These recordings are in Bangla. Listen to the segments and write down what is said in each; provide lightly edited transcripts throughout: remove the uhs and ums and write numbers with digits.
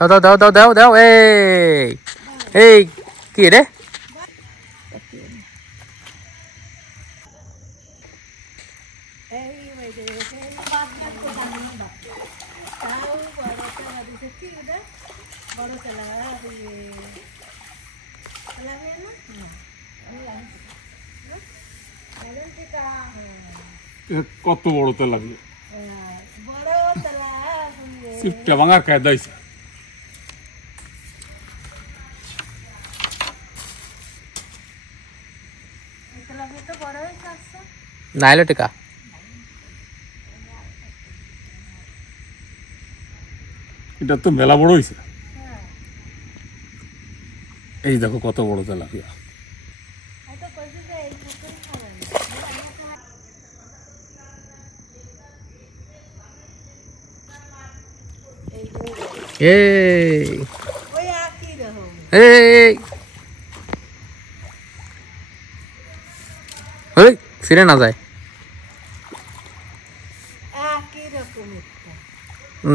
দাও দাও দাও দাও দাও দাও এই কি রে কত বড় তেলাপিয়া সিপটা ভাঙার কায়দা হইছে নাইলো টিকা এটা তো মেলা বড় হইছে এই দেখো কত বড় তেলাপিয়া ফিরে না যায়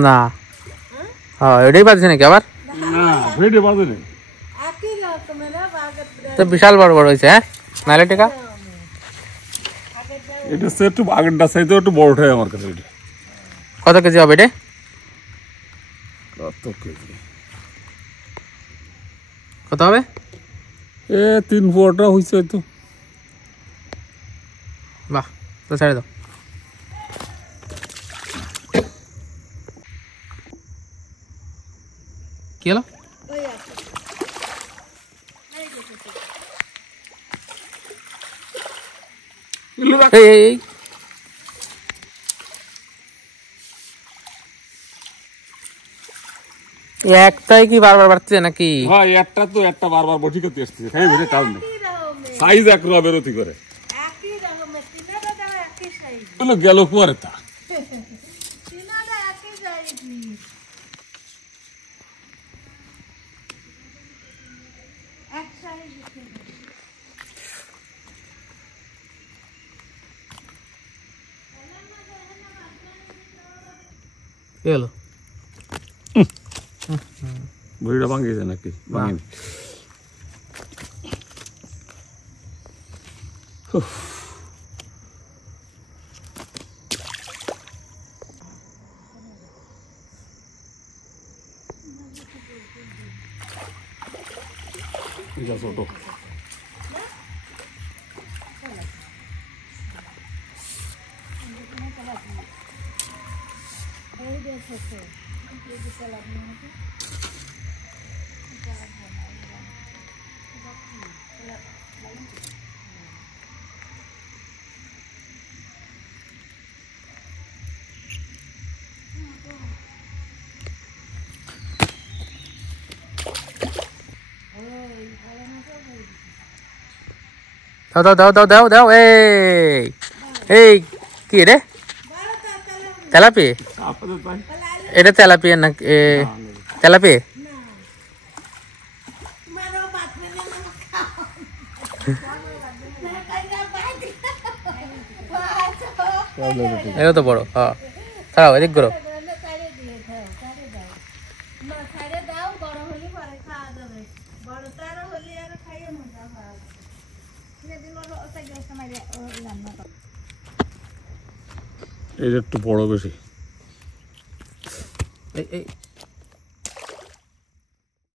না এটাই বাজছে নাকি আবার তো বিশাল বড় বড় হয়েছে হ্যাঁ নাইলে টিকা এটা একটু আগেরটা চাইতে একটু বড় হয় আমার কাছে এটা কত কেজি হবে এটা কত কেজি কত হবে 3 ফুটা হইছে তো বাহ তো ছেড়ে দাও কি হলো এই একটাই কি বারবার বাড়ছে নাকি হ্যাঁ একটা তো একটা বারবার বটি করতে আসছে খাই বুঝে কাজ নেই সাইজ একরকম বেরোতি করে একই রকমের তিনটা দাও একই সাইজ বলো গেল কুয়ারে তা তিনটা একই সাইজ এক সাইজ কি হলো বড়িটা ভাঙিয়েছে নাকি ভাঙেনি ছোট দাও দাও দাও দাও দাও দাও এই কি রে তেলাপি এটা তেলাপিয়া না তেলাপি এটা তো বড় হ্যাঁ ছাড়াও এদিক করো এটা একটু বড় বেশি এই